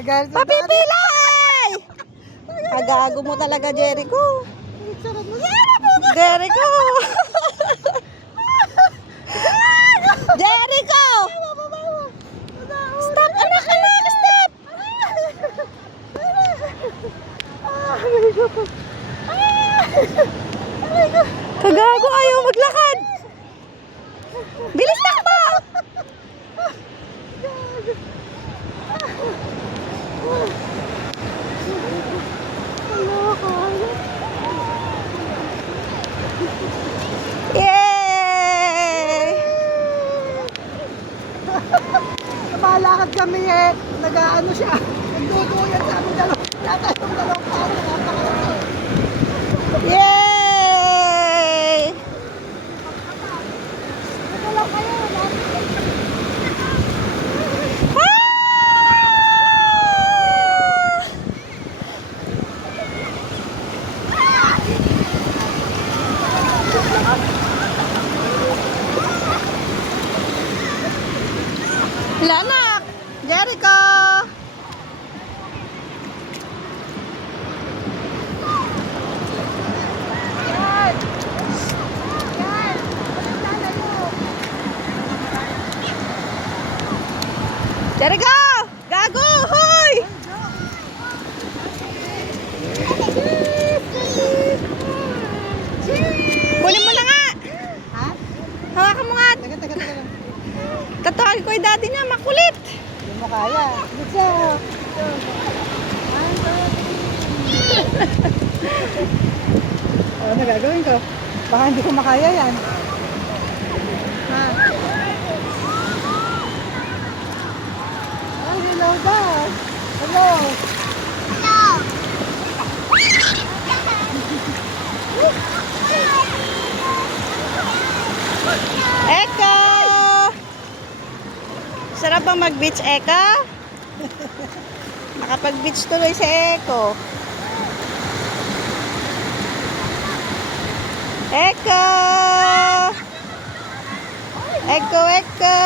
Papipilay! Agago mo talaga, Jericho. Jericho! Jericho! Stop, anak, anak, stop! Kagago, ayaw maglakad. Bilis takbo! Yay! Malakad kami eh. Nag-ano siya. Nagduduyan sa aming dalawa. Lakas yung dalawang tao. Napakalaki. Yay! Nagalaw kayo. Lanak! Jericho! Jericho! Gago! Hoy! Kunin mo na nga! Ha? Hawakan mo nga! Taga. Tatawagin ko yung daddy niya, makulit! Hindi mo kaya. Bisa. Ano gagawin ko? Baka hindi ko makaya yan. Ha? Ay, hello guys. Hello. Eko! Sarap bang mag-beach, Eko? Nakapag-beach tuloy si Eko. Eko! Eko, Eko!